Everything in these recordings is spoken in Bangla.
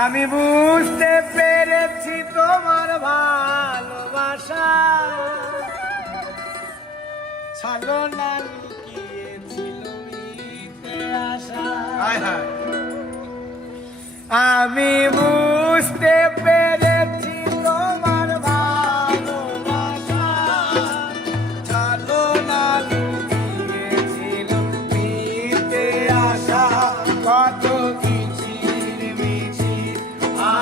আমি বুঝতে পেরেছি তোমার ভালোবাসা ছলনা লুকিয়েছিল মিথ্যে আশা। আমি বুঝতে পেরেছি তোমার ভালোবাসা ছলনা লুকিয়েছিল মিথ্যে আশা। কত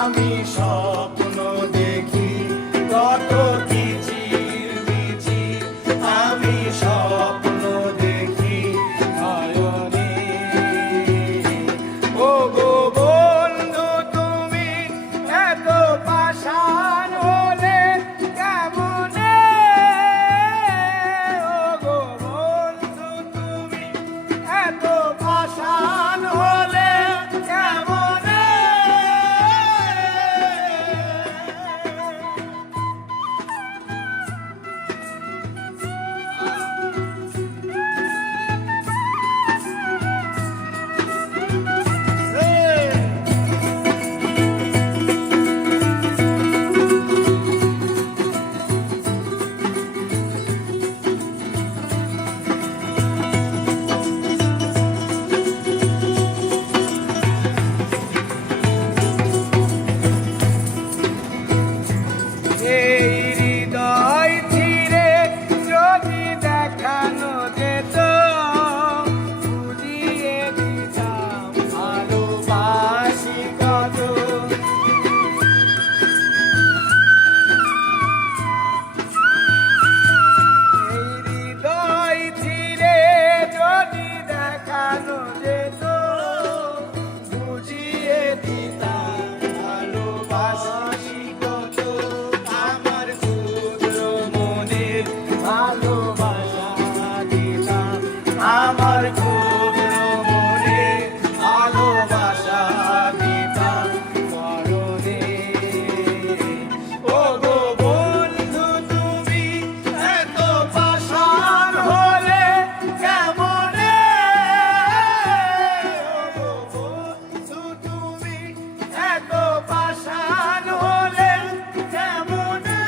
আমি স্বপ্ন দেখি কত কিচির মিচির আমি স্বপ্ন দেখি নয়নে। ও গো বন্ধু তুমি এত পাষাণ হলে কেমনে? ও গো বন্ধু তুমি এত পাষাণ হলে কেমনে? আমার ক্ষুদ্র মনে ভালোবাসা দিতাম মরণে। ও গো বন্ধু তুমি এত পাষাণ হলে কেমনে? ও গো বন্ধু তুমি এত পাষাণ হলে কেমনে?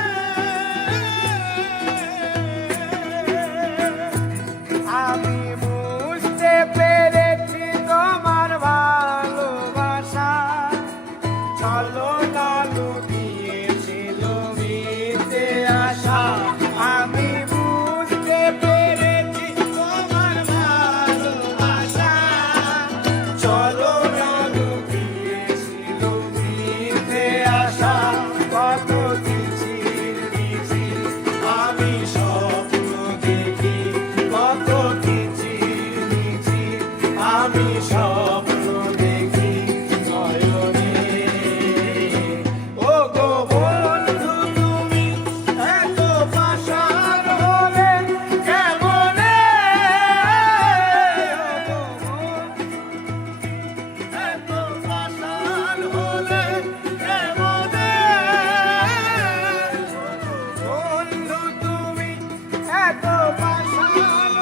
আমি বুঝতে পেরেছি তোমার ভালোবাসা ছলনা লুকিয়েছিল মিথ্যে আশা। আমি বুঝতে পেরেছি তোমার ভালোবাসা ছলনা লুকিয়েছিল মিথ্যে আশা। কত কিচির মিচির আমি স্বপ্ন দেখি কত কিচির মিচির আমি স্বপ্ন দেখি নয়নে। ও গো বন্ধু তুমি এত পাষাণ হলে কেমনে? ও গো এত পাষাণ হলে কেমনে? বন্ধু তুমি এত পাষাণ